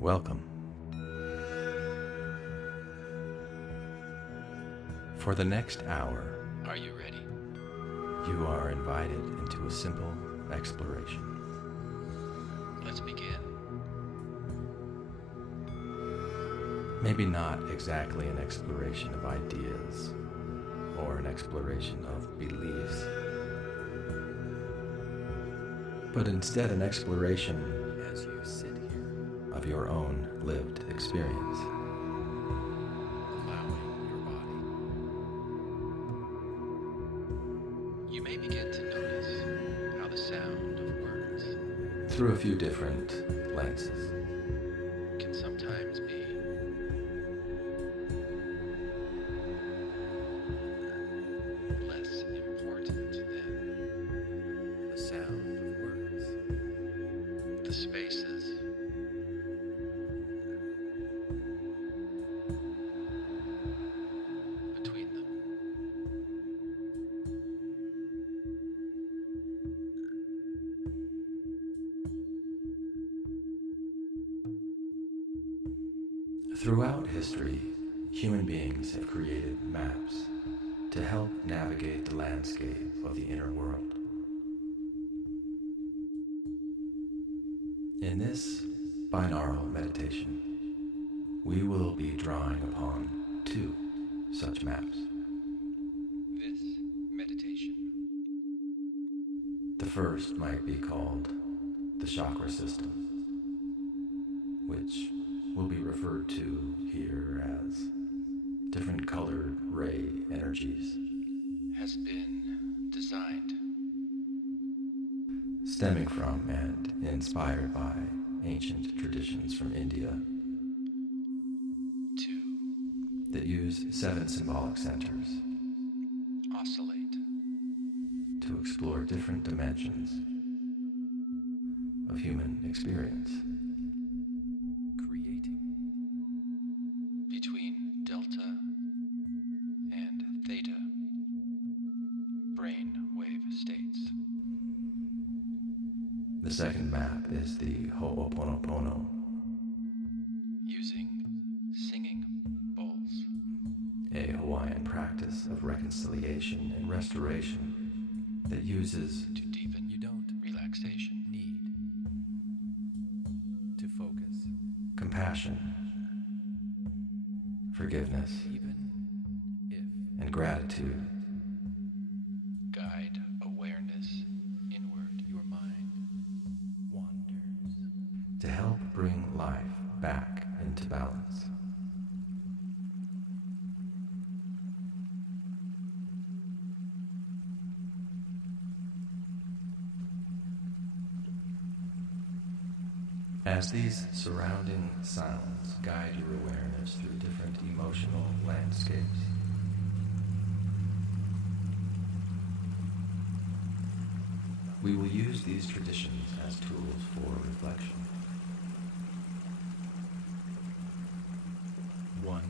Welcome. For the next hour, Are you ready? you are invited into a simple exploration. Let's begin. Maybe not exactly an exploration of ideas or an exploration of beliefs, but instead an exploration, as you sit here, of your own lived experience. Allowing your body. You may begin to notice how the sound of words Through a few different lenses. can sometimes be less important than the sound of words, the spaces, between them. Throughout history, human beings have created maps to help navigate the landscape of the inner world. In this binaural meditation, we will be drawing upon two such maps. This meditation The first might be called the chakra system, which will be referred to here as different colored ray energies, has been designed stemming from and inspired by ancient traditions from India to that use 7 symbolic centers oscillate to explore different dimensions of human experience, creating between delta and theta brain wave states. The second map is the Ho'oponopono, Using singing bowls, a Hawaiian practice of reconciliation and restoration that uses to deepen relaxation, Need to focus, compassion, forgiveness, even if and gratitude guide awareness inward. your mind wanders. to help bring life back into balance. As these surrounding sounds guide your awareness through different emotional landscapes, we will use these traditions as tools for reflection. One,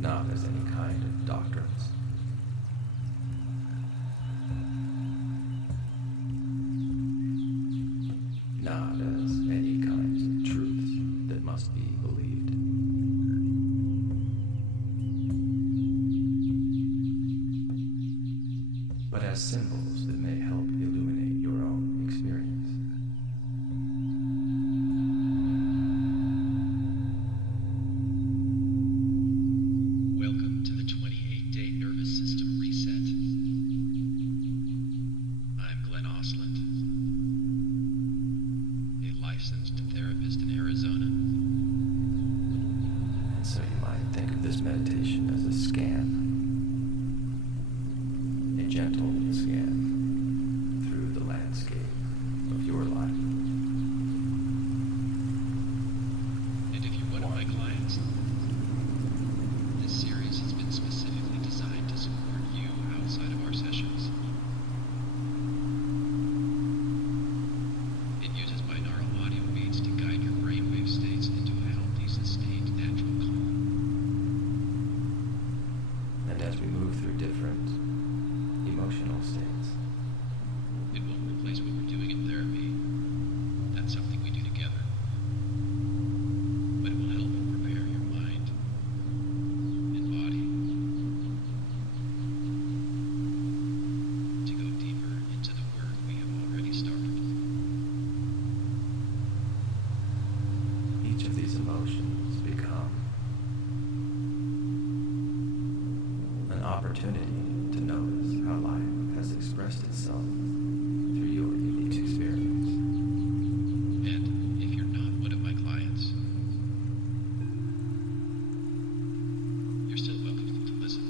Not as any kind of doctrines, not as any kinds of truths that must be believed, but as symbols that may help illuminate your own experience. Welcome to the 28-day nervous system reset. I'm Glenn Osland, a licensed therapist in Arizona. And so you might think of this meditation as a scan, a gentle scan through the landscape of your life. And if you're one of my clients, this series has been specifically designed to support you outside of our sessions. It uses binaural audio beats to guide your brainwave states into a healthy, sustained, natural calm. opportunity to notice how life has expressed itself through your unique experience. And if you're not one of my clients, you're still welcome to listen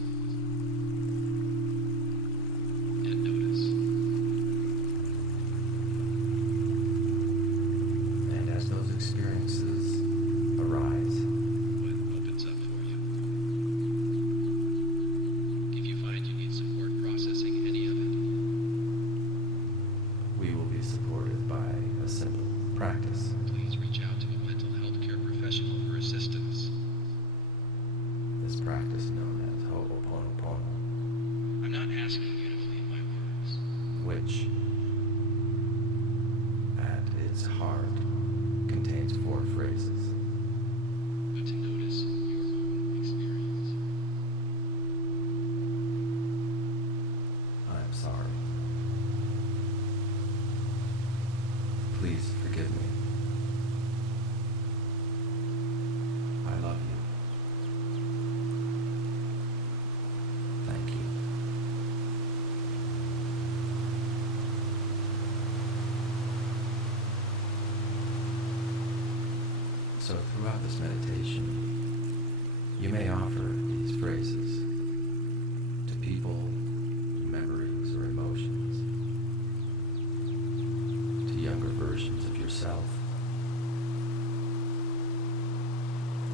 and notice. And as those experiences arise, What opens up for you? If you find you need support processing any of it, we will be supported by a simple practice. please reach out to a mental health care professional for assistance. This practice known as Ho'oponopono, I'm not asking you to believe my words. which, at its heart, contains 4 phrases. But to notice your own experience. I'm sorry. Please forgive me. I love you. Thank you. So throughout this meditation, you may offer these phrases to people, memories, or emotions, to younger versions of yourself,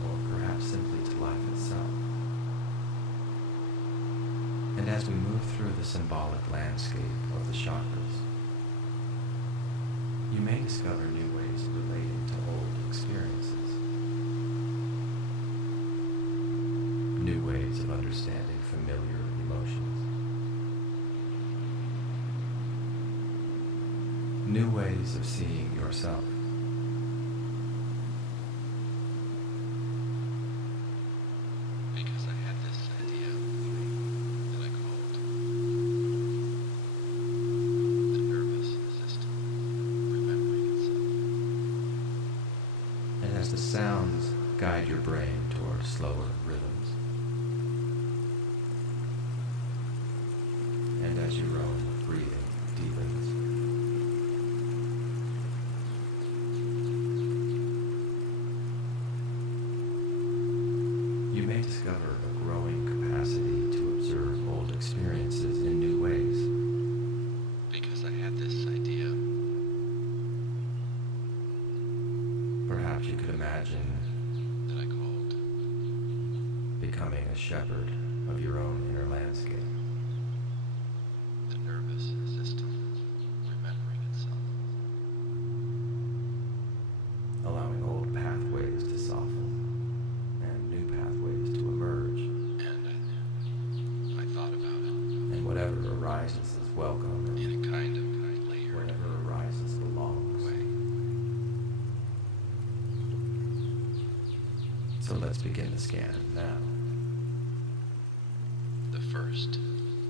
or perhaps simply to life itself. And as we move through the symbolic landscape of the chakras, you may discover new ways of relating to old experiences, new ways of understanding familiar emotions, new ways of seeing yourself. Because I had this idea that I called the nervous system remembering itself. And as the sounds guide your brain toward slower rhythms, and as your own breathing deepens, you may discover a growing capacity to observe old experiences in new ways. Because I had this idea. Perhaps you could imagine That I called becoming a shepherd of your own inner landscape, the nervous system remembering itself. allowing old pathways to soften and new pathways to emerge, And I thought about it and whatever arises is welcome, in and a kind of layered whatever arises belongs. way. So let's begin the scan now. The first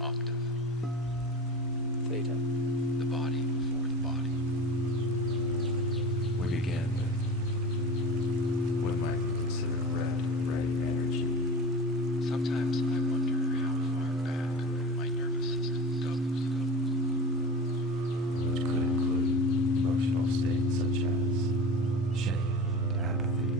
octave. Theta. The body before the body. We begin with what might be considered red energy. Sometimes I wonder how far back my nervous system goes. Which could include emotional states such as shame and apathy,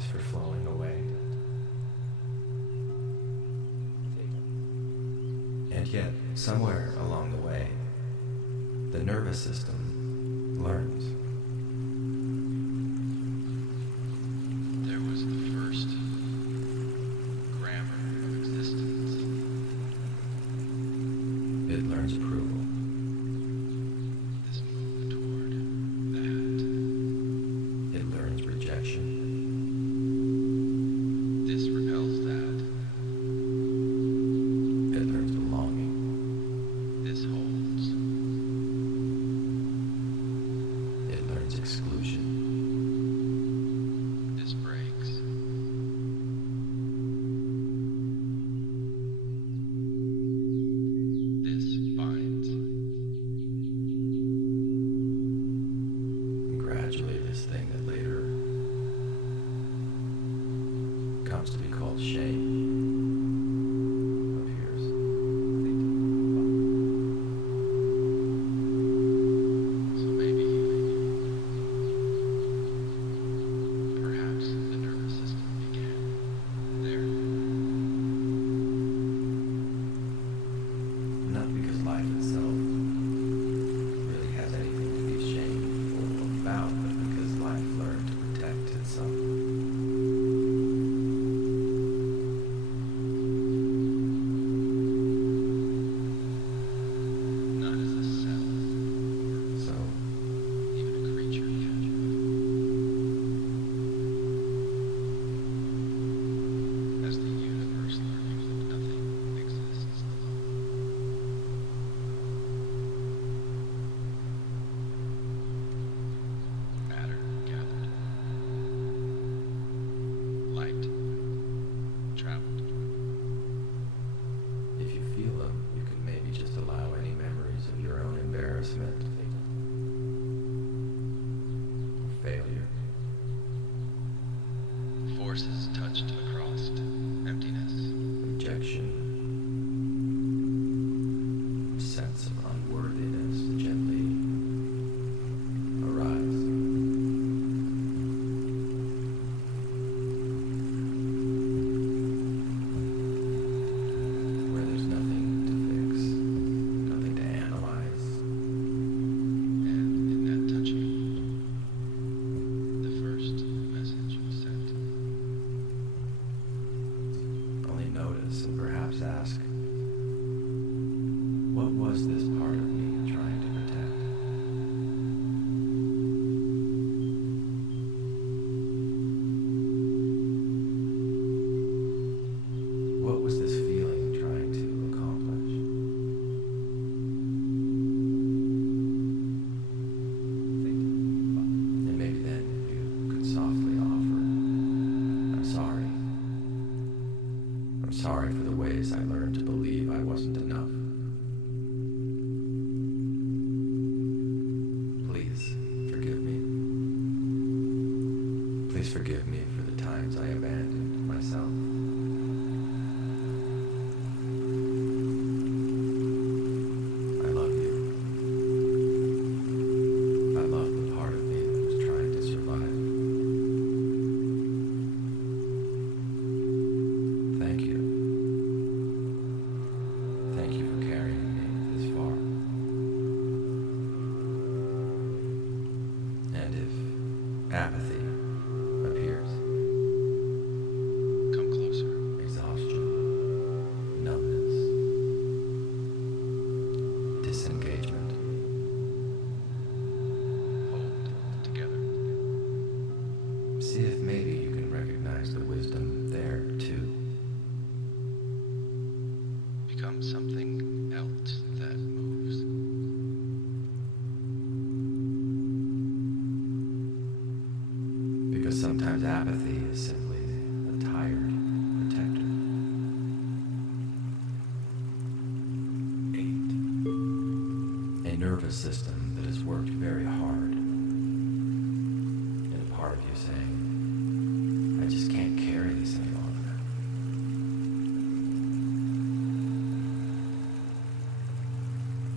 pause for flowing away. And yet, somewhere along the way, the nervous system learns. There was the first grammar of existence. It learns approval. This move toward that. It learns rejection. This repels that. It learns belonging. This holds. It learns exclusion. This breaks. This binds. And gradually, this thing that later comes to be called shame appears. So maybe, perhaps the nervous system began there. Not because life itself really has anything to be shameful about, but because life learned to protect itself. Not as a cell So, or even a creature yet. As the universe learning that nothing exists alone. Matter gathered. Light traveled. if you feel them, you can maybe just allow any memories of your own embarrassment, or failure, Forces touched across emptiness. rejection, sense of unworthiness to gently arise. Where there's nothing to fix, nothing to analyze, And in that touching, the first message was sent. only notice and perhaps ask, what was this part of me trying to protect? What was this feeling trying to accomplish? And maybe then you could softly offer, I'm sorry. I'm sorry for the ways I learned to believe I wasn't enough. Please forgive me. Please forgive me for the times I abandoned myself. I love you. I love the part of me that was trying to survive. Thank you. Thank you for carrying me this far. And if apathy appears, Come closer. exhaustion, numbness, disengagement, Hold together. see if maybe you can recognize the wisdom there too. Become something else that moves. Because sometimes apathy is simply a tired protector. 8. A nervous system that has worked very hard. And a part of you saying, I just can't carry this any longer.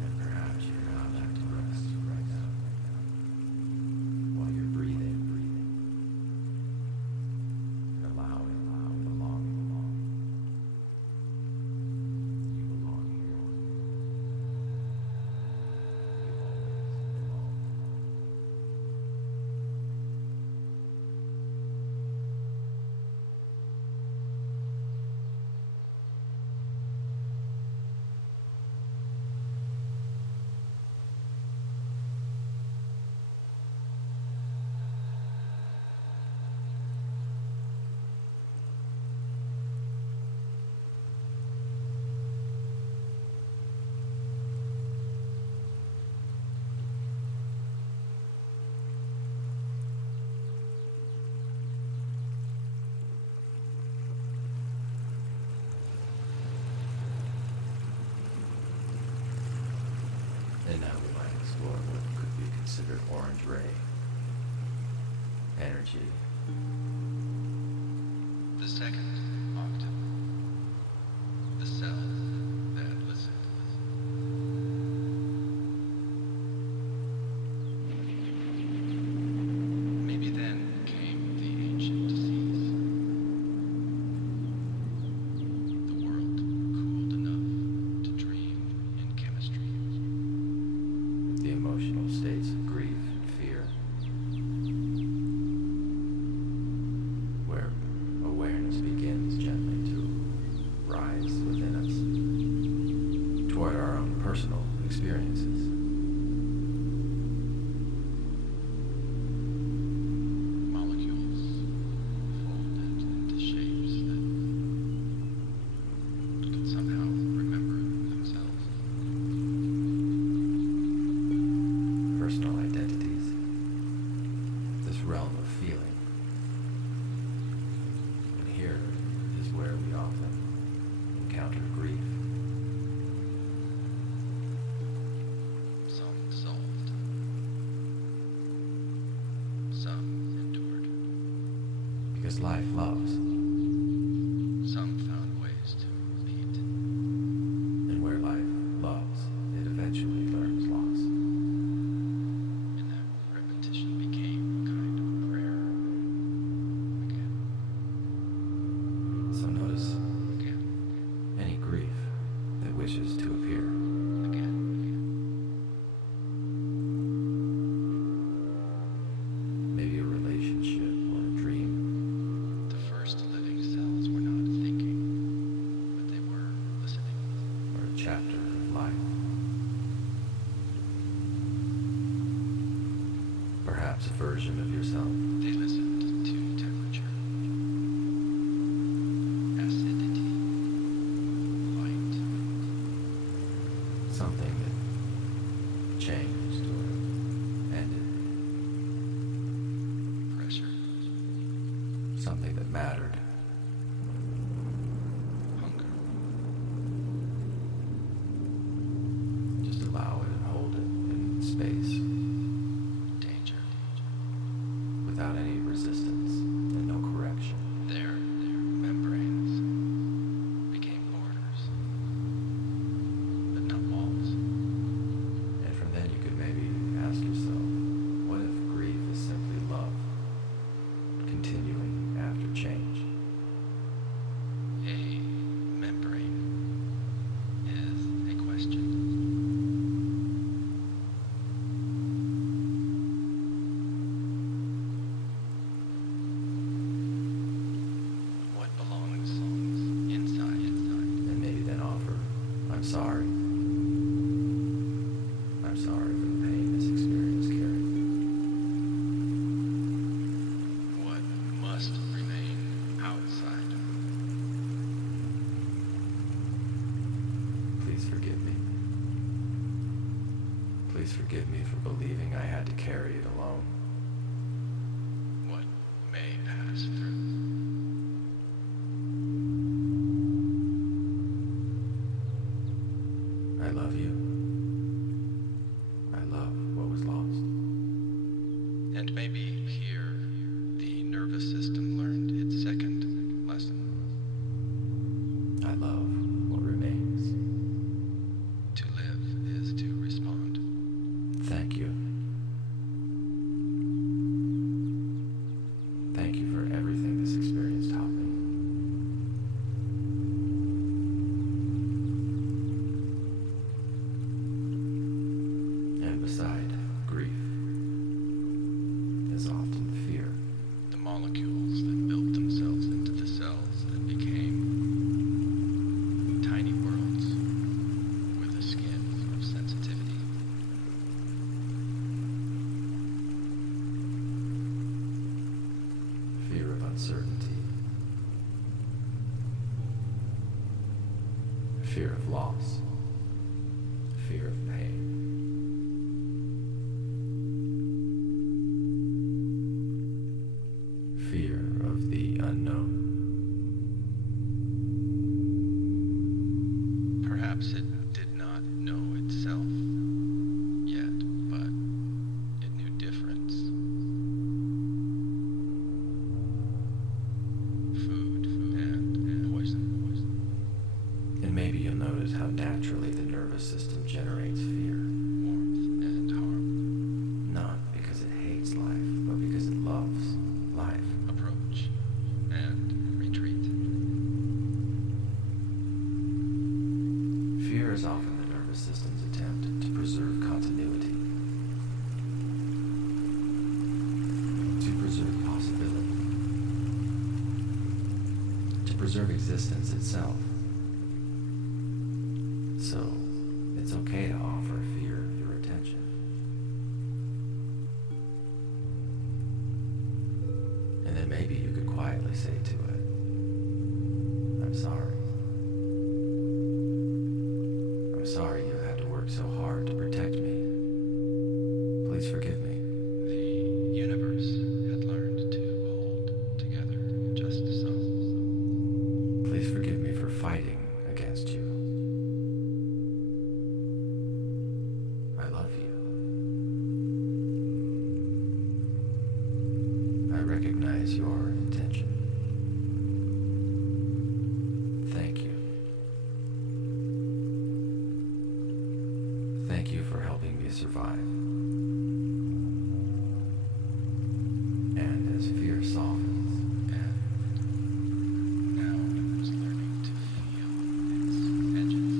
And perhaps you can allow that to rest right now, while you're breathing. explore what could be considered orange ray energy. The second octave. The cells that listen. Maybe then came the ancient disease. The world cooled enough to dream in chemistry. The emotional states of grief and fear, where awareness begins gently to rise within us toward our own personal experiences. Molecules folded into shapes that could somehow remember themselves. Personal identities, this realm of feeling. And here is where we often encounter grief. Some solved. Some endured. Because life loves, Some found ways to repeat. and where life loves, it eventually learns loss. And that repetition became a kind of prayer. Again, So notice again, any grief that wishes to appear. again. Maybe a relationship or a dream, The first living cells were not thinking, but they were listening. or a chapter of life. Perhaps a version of yourself. They listened to temperature, acidity, light, Something that changed or ended. pressure, Something that mattered. hunger. Just allow it and hold it in space Danger. without any resistance and no correction. Their membranes became borders, but not walls. And from then you could maybe ask yourself, what if grief is simply love, continuing after change? A membrane is a question. What belongs inside? And maybe then offer, I'm sorry. I'm sorry for the pain this experience carried. What must remain outside? Please forgive me. Please forgive me for believing I had to carry it alone. What may pass through? I love you. I love what was lost. And maybe here the nervous system learned its second lesson. I love what remains. To live is to respond. Thank you. Thank you for everything this experience taught me. And beside grief is often fear. The molecules that built themselves into the cells that became tiny worlds with a skin of sensitivity. Fear of uncertainty. Fear of loss. Fear of pain. Fear of the unknown. Perhaps it did not know itself yet, but how naturally the nervous system generates fear. warmth, and harm. Not because it hates life, but because it loves life. Approach and retreat. Fear is often the nervous system's attempt to preserve continuity, to preserve possibility, to preserve existence itself. So, it's okay to offer fear your attention. And then maybe you could quietly say to it, I'm sorry. I'm sorry you had to work so hard to protect me. Please forgive me. The universe had learned to hold together just so. Please forgive me for fighting against you. I love you. I recognize your intention. Thank you. Thank you for helping me survive. And as fear softens, And now it was learning to feel its edges.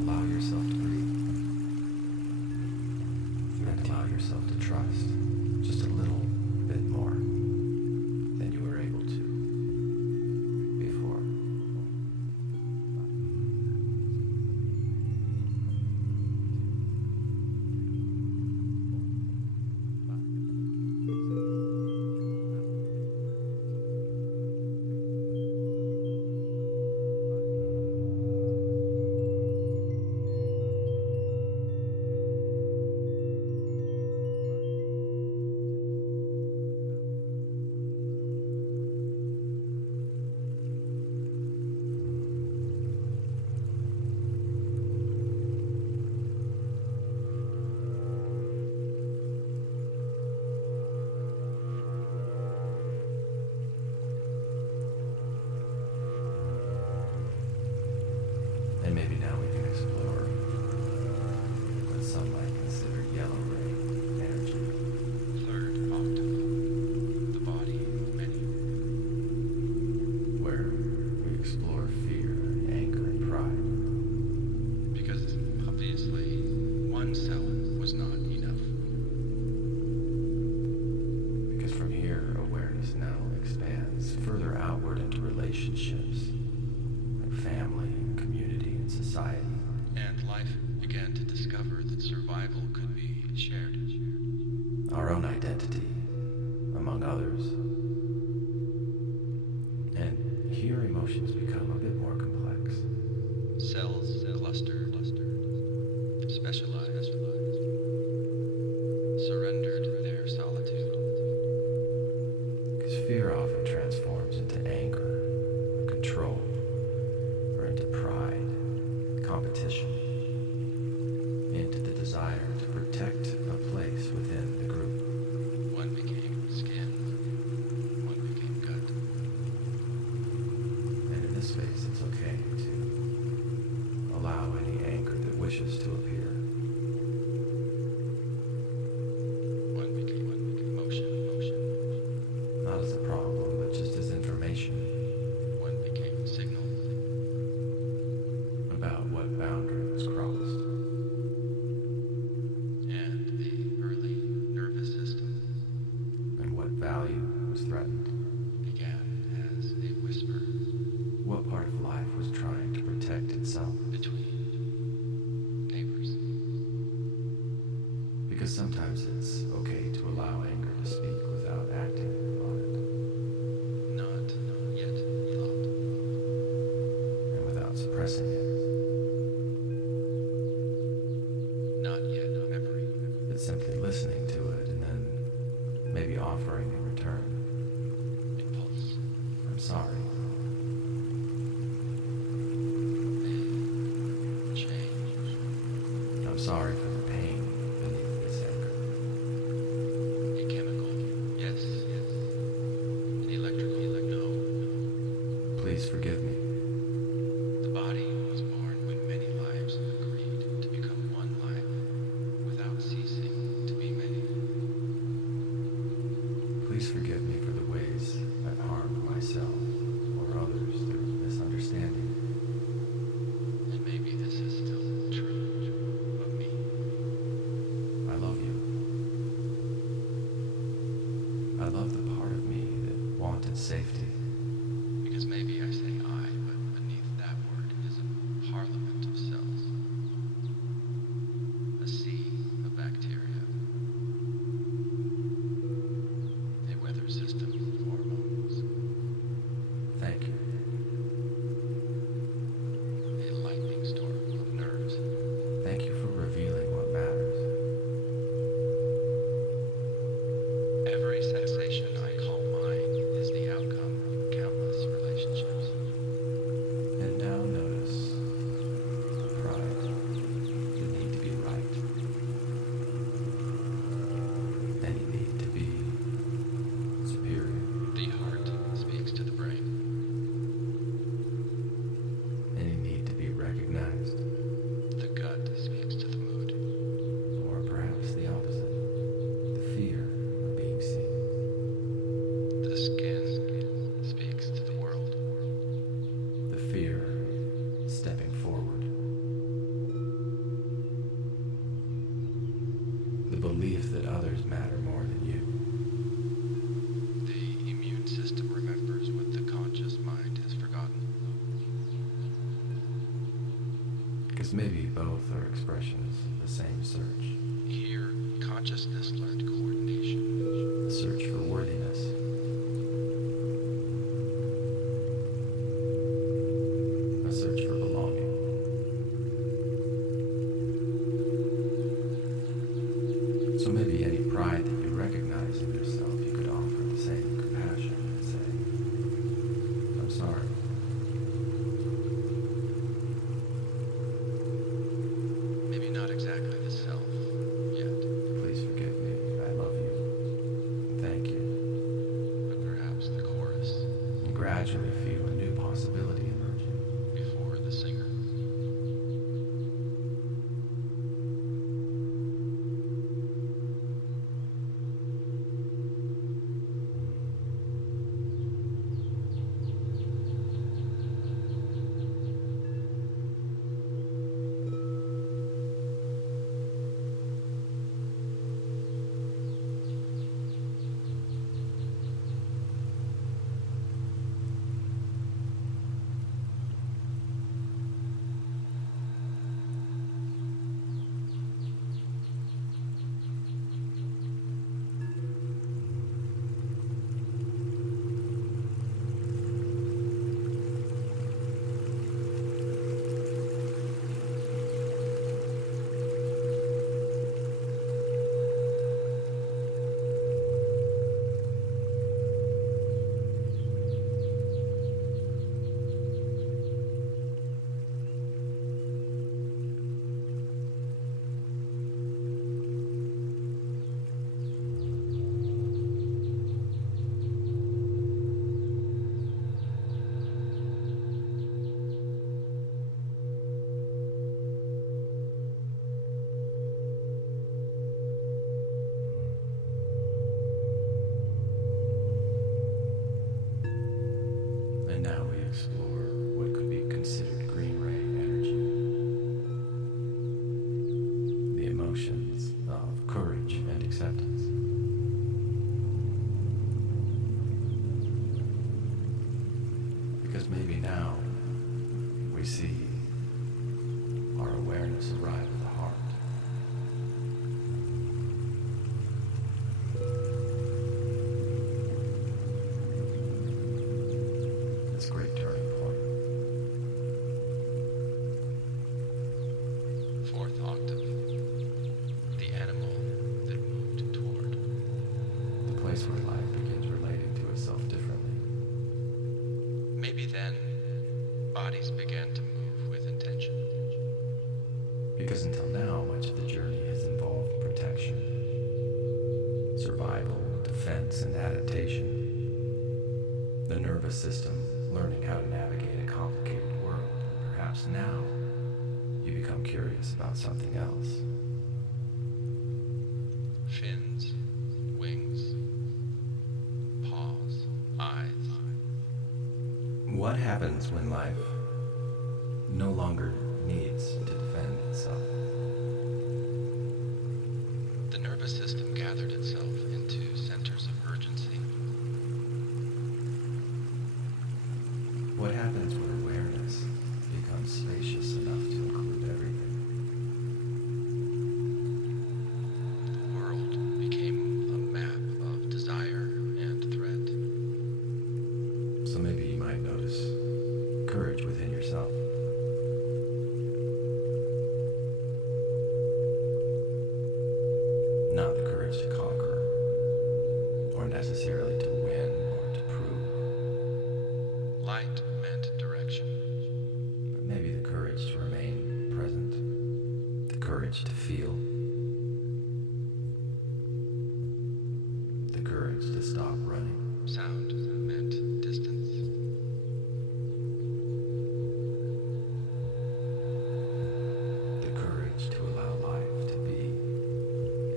allow yourself to breathe. And allow yourself to trust just a little bit more than you were able to before. And maybe now we can explore what some might consider yellow ray energy. Third octave. The body of many. Where we explore fear and anger and pride. Because obviously one cell was not enough. Because from here, awareness now expands further outward into relationships, like family, and community, and society. And life began to discover that survival could be shared. Our own identity, among others. And here emotions become a bit more complex. Cells clustered, specialized, surrendered their solitude. Because fear often transforms into anger, or control, or into pride, competition, into the desire to protect a place within the group. One became skin, one became gut. And in this space, it's okay to allow any anger that wishes to appear. One became motion. Not as a problem, but just as information One became signal. about what boundary was crossed. And the early nervous system And what value was threatened. began as a whisper What part of life was trying to protect itself. between neighbors. Because sometimes it's okay to allow anger to speak without acting on it, Not yet thought. and without suppressing it. Not yet memory. But simply listening to it and then maybe offering in return, Impulse. I'm sorry. May change. I'm sorry for the pain beneath this anger. A chemical. Yes. An electrical. No. Please forgive me. The body was safety. Because maybe I say I, but beneath that word is a parliament of cells. A sea of bacteria. A weather system of hormones. Thank you. A lightning storm of nerves. Thank you for revealing what matters. Every sensation I call mine is the outcome of countless relationships. And now notice pride, the need to be right. Any need to be superior. The heart speaks to the brain. Any need to be recognized. The gut speaks to the mood. Or perhaps the opposite. The fear of being seen. The skin speaks to the world. The fear of stepping forward. The belief that others matter more than you. The immune system remembers what the conscious mind has forgotten. Because maybe both are expressions of the same search. Here, consciousness learned coordination. The search for worthiness. A search for belonging. So maybe any pride that you recognize in yourself, you could offer the same compassion and say, I'm sorry. Maybe not exactly the self yet, Please forgive me. I love you. Thank you. but perhaps the chorus And gradually feel a new possibility emerging. before the singer. And now we explore what could be considered green ray energy. The emotions of courage and acceptance. Because maybe now we see our awareness arrive at the heart. This great turning point. Fourth octave. The animal that moved toward. The place where life begins relating to itself differently. Maybe then, bodies began to move with intention. Because until now, much of the journey has involved protection, survival, defense, and adaptation. The nervous system learning how to navigate a complicated world. And perhaps now you become curious about something else. Fins, wings, paws, eyes. What happens when life no longer needs to defend itself? The nervous system gathered itself into centers of urgency. What happens when awareness becomes spacious enough to include everything? The world became a map of desire and threat. So maybe you might notice courage within yourself. Not the courage to conquer, or necessarily to win or to prove, Light meant direction. but maybe the courage to remain present, the courage to feel, the courage to stop running. Sound meant distance. The courage to allow life to be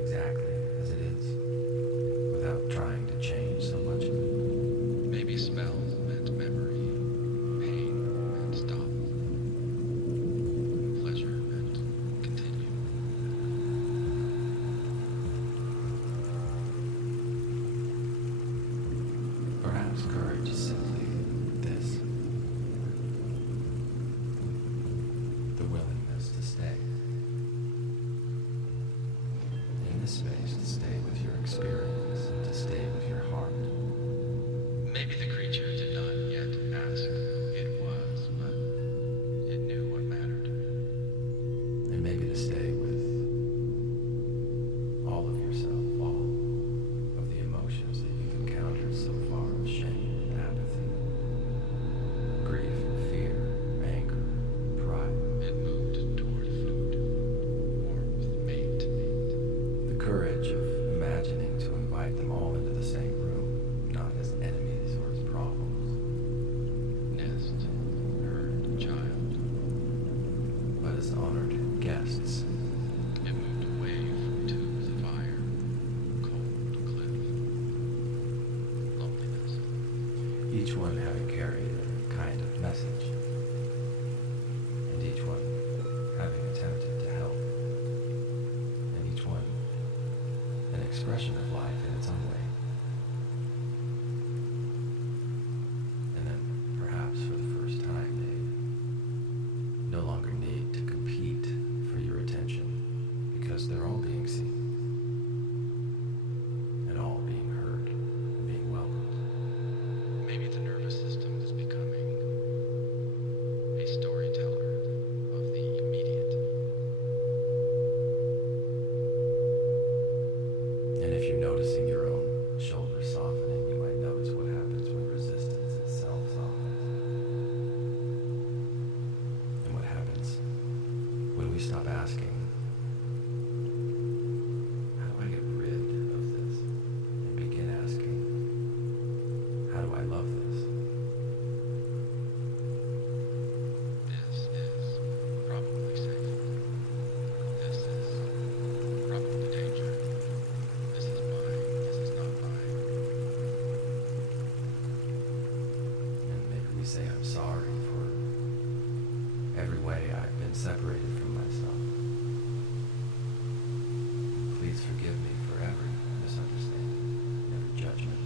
exactly as it is, without trying to change so much of it. Maybe smell meant memory. Pain meant stop. Pleasure meant continue. Perhaps courage is simply this: the willingness to stay. In this space, to stay with your experience, and to stay with your heart. Maybe the creature did not yet ask who it was, but it knew what mattered. And maybe to stay with all of yourself, all of the emotions that you've encountered so far of shame, apathy, grief, fear, anger, pride. It moved toward food, warmth, mate. The courage of imagining to invite them all into the same room, not as enemies or as problems, Nest, herd, child. but as honored guests. It moved away from tubes of fire, cold cliff, loneliness. Each one having carried a kind of message, and each one having attempted to help, and each one an expression of life in its own way. And then, perhaps for the first time, they no longer need to compete for your attention, because they're all being seen, and all being heard, and being welcomed. Maybe the nervous system is becoming a storyteller of the immediate. And if you're noticing your own shoulders softening, you might notice what happens when resistance itself softens. And what happens when we stop asking, how do I get rid of this? And begin asking, how do I love this? This is probably safe. This is probably danger. This is mine. This is not mine. And maybe we say, I'm sorry for every way I've been separated from myself. Please forgive me for every misunderstanding, every judgment,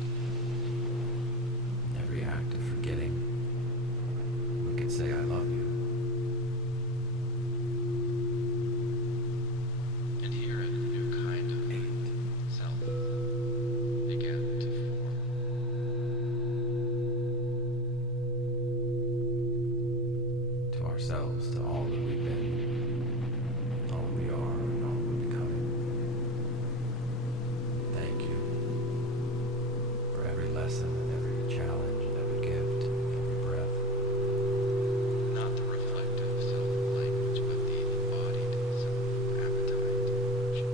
every act of forgetting. We could say, I love you. And here a new kind of self began to form. To ourselves, to all that we've been, all that we are, and all that we're becoming. Thank you for every lesson and every challenge and every gift, every breath. Not the reflective self-language, but the embodied self-appetite emotion.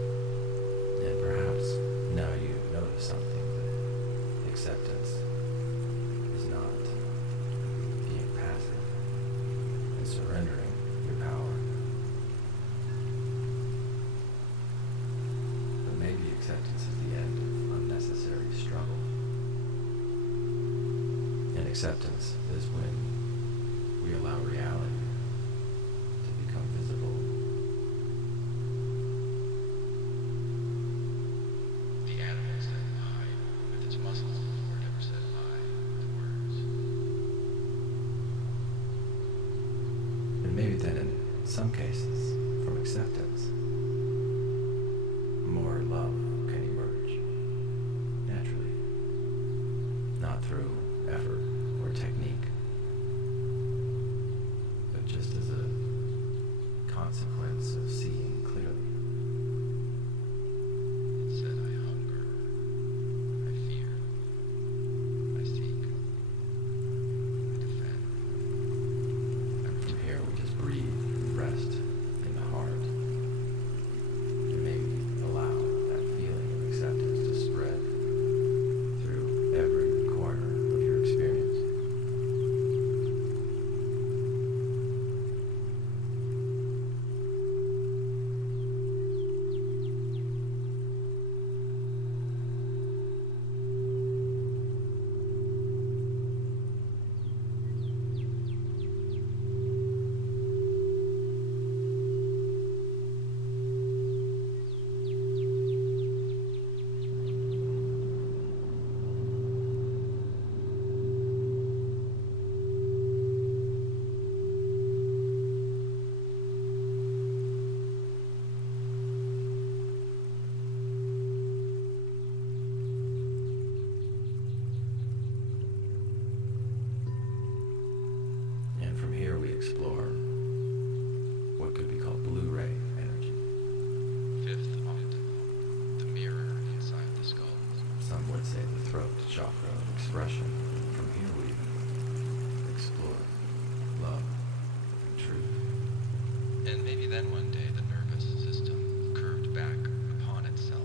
And perhaps now you notice something, that acceptance is not being passive and surrendering your power. But maybe acceptance is the end of unnecessary struggle. And acceptance is when we allow reality to become visible. The animal said I with its muscles before it ever said I with words. some cases, from acceptance, more love can emerge naturally, not through effort or technique, but just as a consequence of seeing clearly. It said, I hunger, I fear, I seek, I defend. From here we just breathe and rest in the heart, and maybe allow that feeling of acceptance to spread through every corner of your experience. And from here we explore what could be called Blu-ray energy. Fifth octave, the mirror inside the skull. Some would say the throat chakra of expression. From here we explore love, truth. And maybe then one day the nervous system curved back upon itself.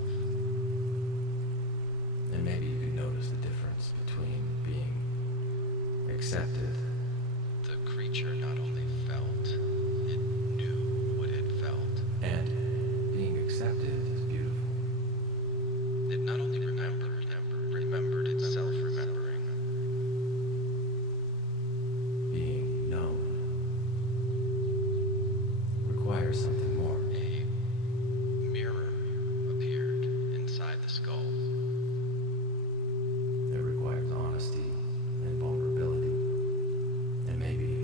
And maybe you could notice the difference between being accepted. The creature not only felt, it knew what it felt. And being accepted is beautiful. It not only remembered itself remembering. Being known requires something more. A mirror appeared inside the skull. It requires honesty and vulnerability, and maybe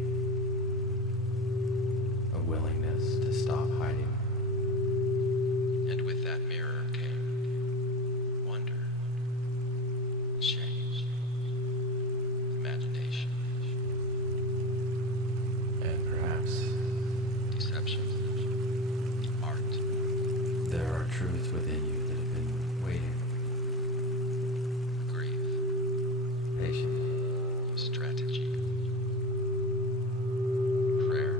a willingness to stop hiding. And with that mirror came wonder, shame, imagination, And perhaps deception, art, there are truths within you that have been waiting grief, patiently. strategy, prayer,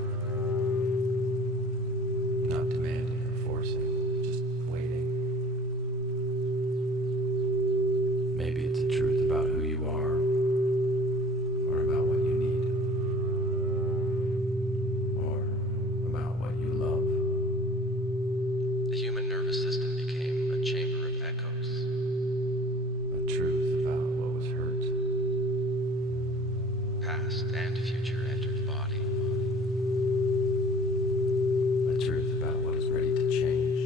Not demanding or forcing, just waiting. Maybe it's a truth about who you are, or about what you need, or about what you love. the human nervous system became a chamber of echoes. A truth about what was hurt. Past and future entered the body. A truth about what is ready to change.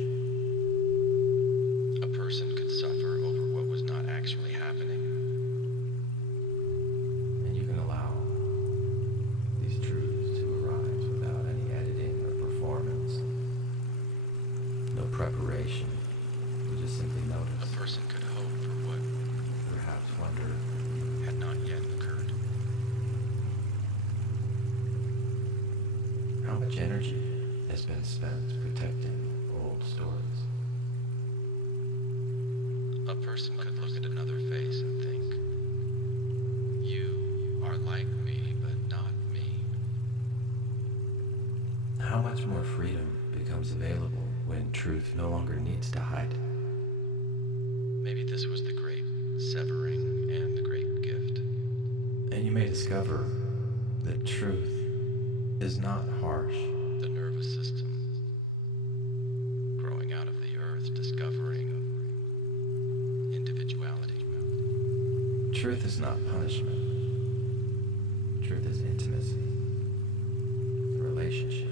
A person could suffer over what was not actually happening. And you can allow these truths to arise without any editing or performance. No preparation. You just simply A notice. person could hope for what Perhaps wonder. had not yet occurred. How much energy has been spent protecting old stories? A person could look at another face and think, you are like me, but not me. How much more freedom becomes available when truth no longer needs to hide? Maybe this was the great severing and the great gift. And you may discover that truth is not harsh. The nervous system growing out of the earth, discovering individuality. Truth is not punishment. Truth is intimacy, a relationship.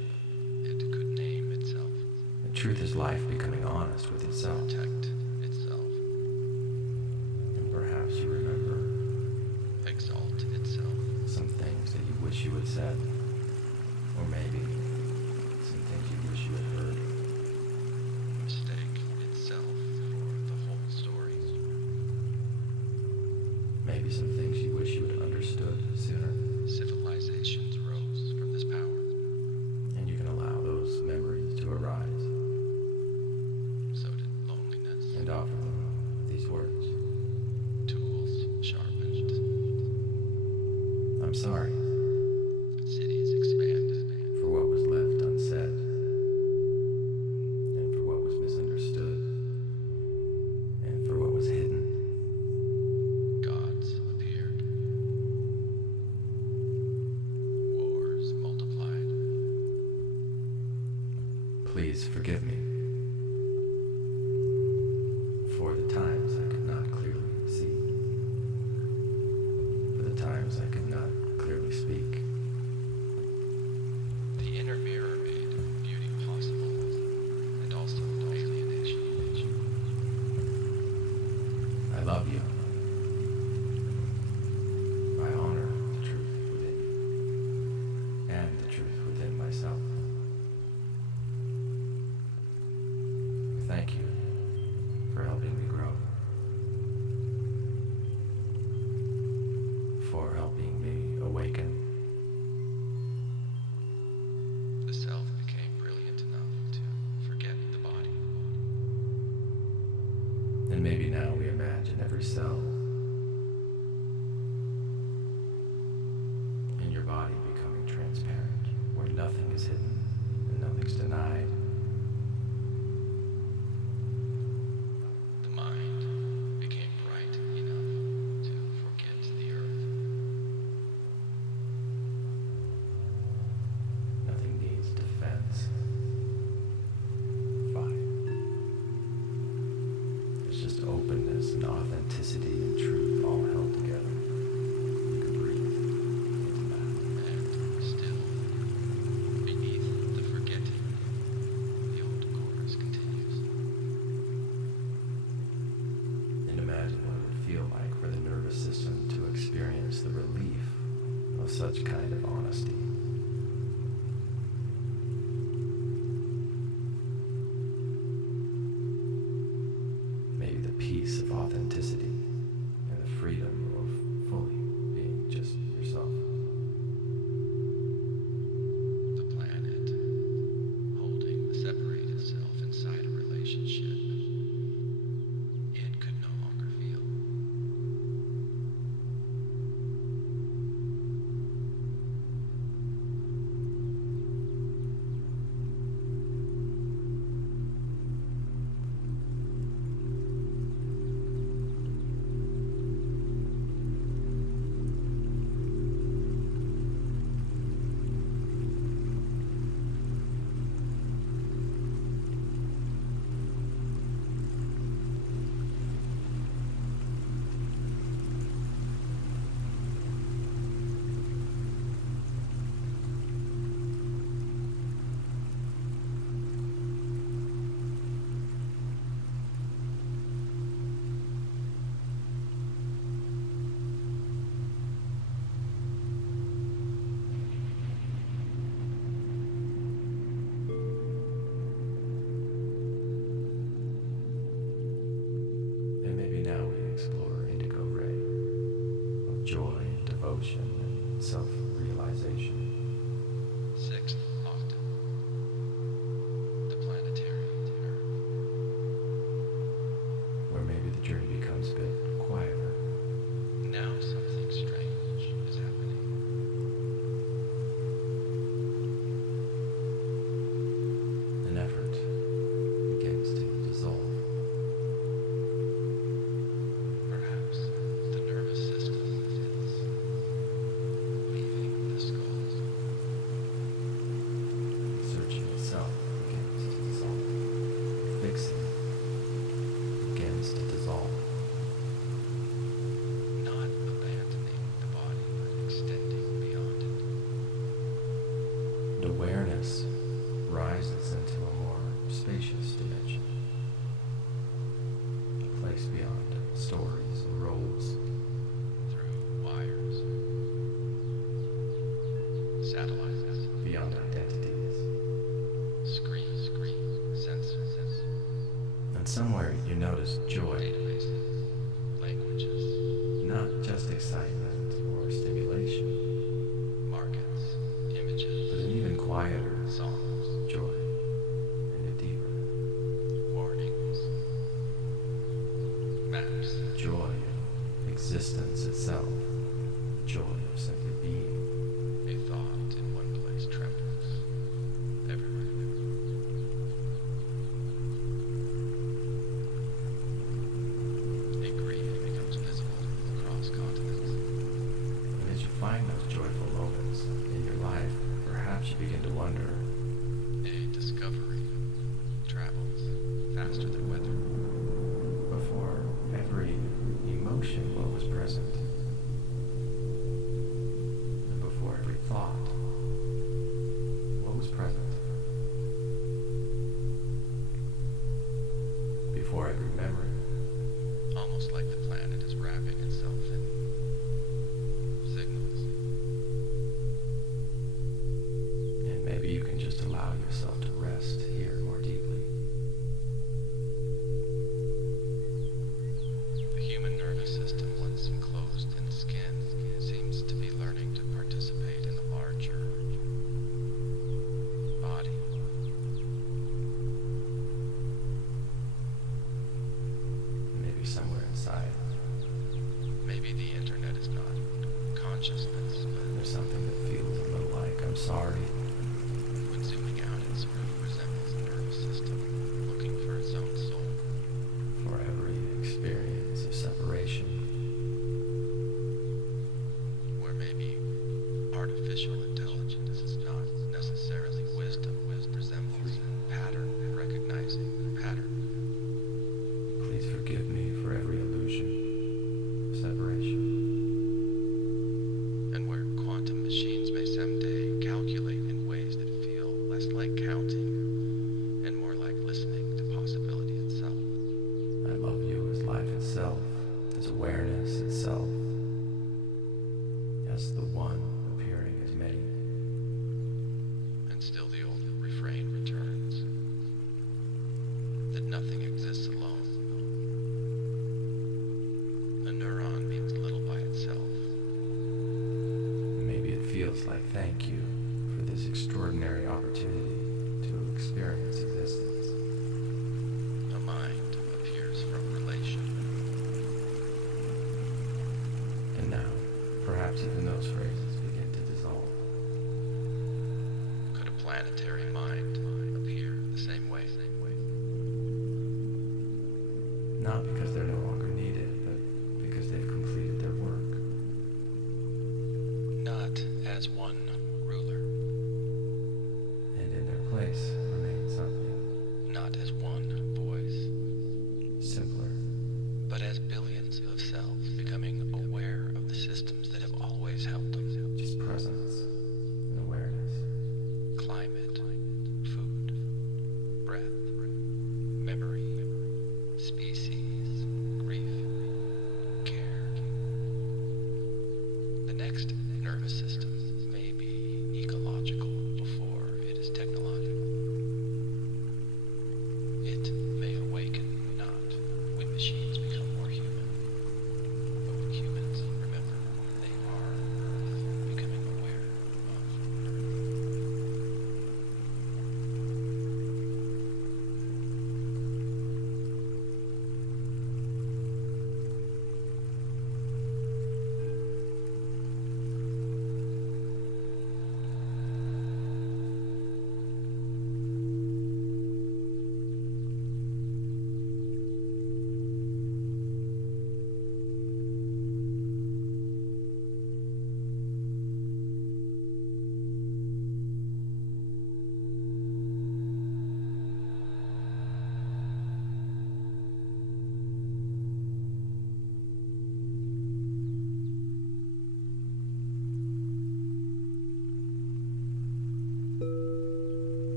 It could name itself, And truth is life becoming honest with itself. protect itself, And perhaps you remember exalt itself. some things that you wish you had said, or maybe some Please forgive me for the times I could not clearly see, for the times I could not clearly speak. The inner mirror made beauty possible, and also alienation. I love you. I honor the truth within you and the truth within myself. Thank you for helping me grow, for helping me awaken. The self became brilliant enough to forget the body. And maybe now we imagine every cell in your body becoming transparent, where nothing is hidden and nothing's denied. The mind became bright enough to forget the earth. Nothing needs defense. Fine. It's just openness and authenticity and truth all held together. You can breathe into that. And still, beneath the forgetting, the old chorus continues. And imagine what it would feel like for the nervous system to experience the relief of such kind of honesty. Maybe the peace of authenticity and the freedom of fully being just yourself. The planet, holding the separated self inside a relationship, it could no longer feel. And maybe now we explore indigo ray of joy and devotion and self-realization. Sixth octave. The planetary tenor. Where maybe the journey becomes a bit quieter. Now something strange is happening. An effort begins to dissolve. Perhaps the nervous system is leaving the skulls. Searching itself begins to dissolve. Fixing begins to dissolve. Not abandoning the body, but extending beyond it. And awareness rises into a more spacious dimension. A place beyond stories and roles. Through wires, satellites, Beyond identities. screen, sensors, And somewhere you notice joy, databases, languages, not just excitement or stimulation, markets, images, but an even quieter songs, joy and a deeper warnings, maps, joy of existence itself, the joy of simply being. a thought in one place trembles everywhere. A grief becomes visible across continents. And as you find those joyful moments in your life, perhaps you begin to wonder, A discovery faster than weather. Before every emotion, what was present? And before every thought, what was present? Before every memory, Almost like the planet is wrapping itself in signals. and maybe you can just allow yourself to rest here more deeply. The human nervous system, once enclosed in the skin, seems to be learning to participate in a larger body. Maybe somewhere inside, Maybe the internet is not consciousness, but there's something that feels a little like, I'm sorry. when zooming out, it sort of resembles the nervous system looking for its own soul. For every experience of separation, Where maybe artificial intelligence is not necessarily wisdom, resembles pattern, recognizing pattern. please forgive me for every illusion of separation. And where quantum machines may someday calculate in ways that feel less like counting and more like listening to possibility itself. I love you as life itself, as awareness itself, as the one appearing as many. And still the old refrain returns, that nothing exists alone. A neuron means little by itself. Maybe it feels like thank you for this extraordinary opportunity to experience existence. A mind appears from relation. And now, perhaps even those phrases begin to dissolve. Could a planetary mind appear the same way? Not because they're no longer needed, but because they've completed their work. Not as one ruler, And in their place remains something not as one voice, simpler. but as billions of selves becoming aware of the systems that have always held them. Just presence and awareness. Climate, food, breath, memory, species, grief, care. The next nervous system may be ecological before it is technological. It may awaken not when machines become more human, but when humans remember they are becoming aware of Earth.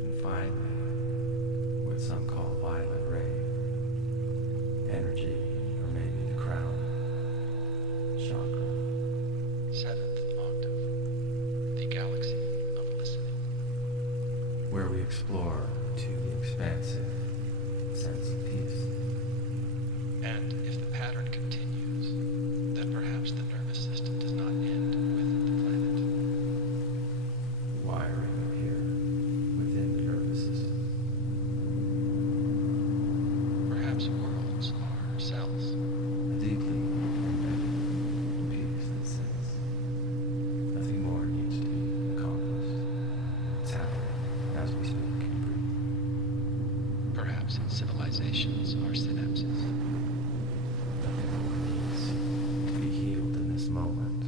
And finally, what some call violet ray, energy, or maybe the crown, chakra. Seventh octave, the galaxy of listening. Where we explore to the expansive sense of peace. And if the pattern continues, then perhaps the nervous system does not end with the planet. Wiring here within the nervous system. Perhaps worlds are cells. A deeply embedded peace that says nothing more needs to be accomplished. It's happening as we speak and breathe. Perhaps civilizations are synapses. Nothing more needs to be healed in this moment.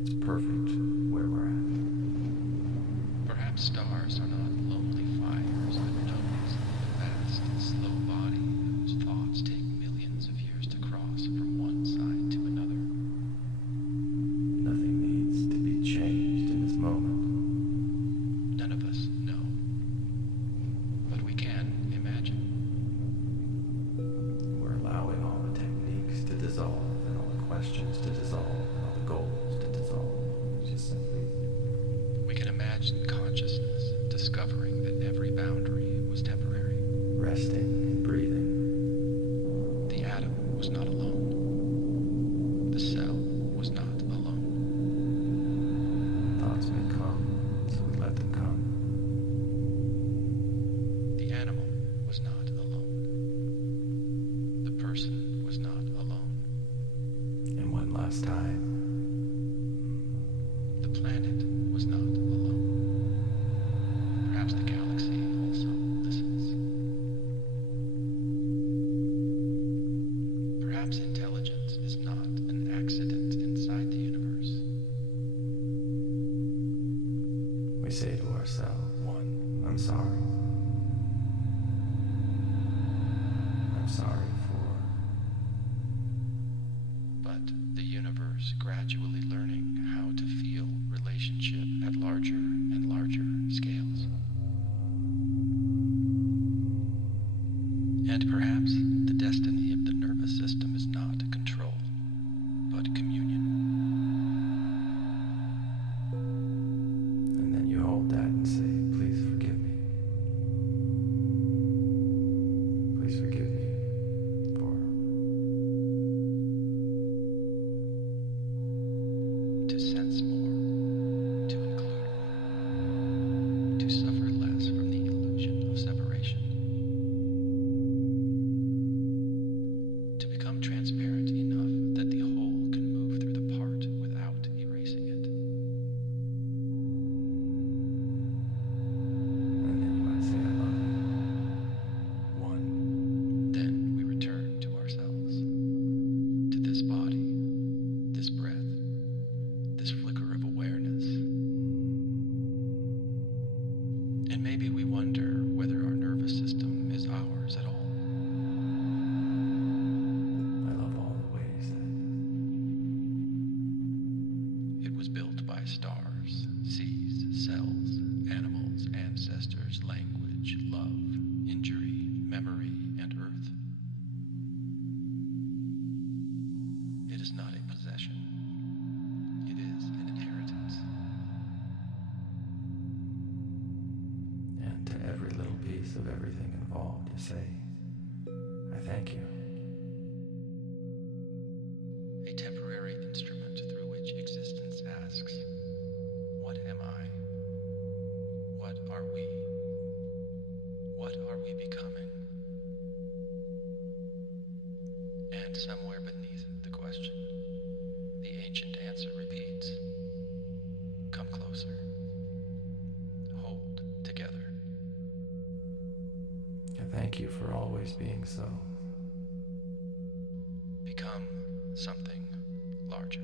It's perfect where we're at. Perhaps stars are not lonely fires, planet was not alone. Perhaps the galaxy also listens. Perhaps intelligence is not an accident inside the universe. We say to ourselves, one, I'm sorry. I'm sorry for... But the universe gradually learning how to feel relationship at larger and larger scales. And perhaps the destiny of the nervous system is not control, but communion. And then you hold that and say, please forgive me. Please forgive me for... To sense more, to include more, to suffer less from the illusion of separation, to become transparent enough that the whole can move through the part without erasing it. And then you might say, I love you. One. Then we return to ourselves, to this body, this breath, this flicker of awareness. And maybe we wonder whether our nervous system is ours at all. I love all the ways that It was built by stars, seas, cells, animals, ancestors, language, love, injury, memory, and earth. It is not a possession. It is an inheritance. and to every little piece of everything involved, you say, I thank you. A temporary instrument through which existence asks, what am I? What are we? What are we becoming? And somewhere beneath the question, the ancient answer repeats, come closer. Hold together. I thank you for always being so. Become something larger.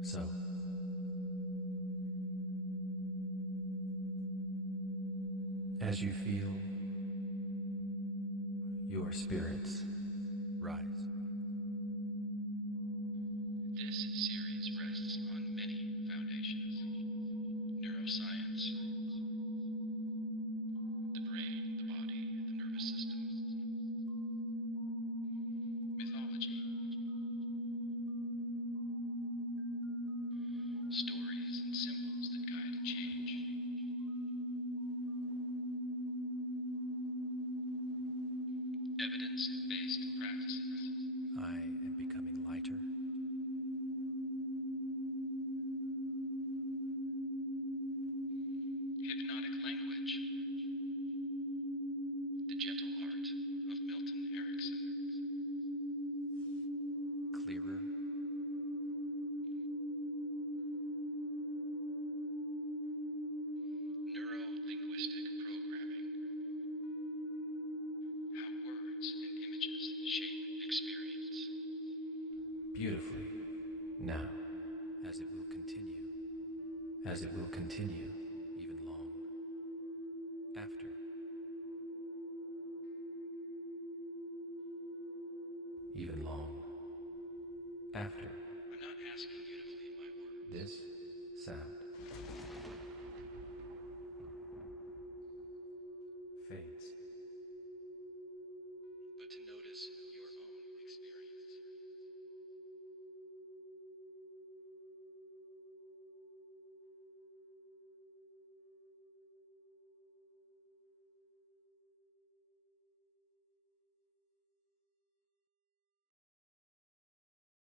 So, as you feel your spirits rise, This series rests on many foundations. Neuroscience, the brain, the body, the nervous system, mythology, stories and symbols that guide change, evidence-based practices, I am becoming lighter. hypnotic language, the gentle art of Milton Erickson, Clearer. as it will continue even long after. Even long after I'm not asking you to believe my words. this sound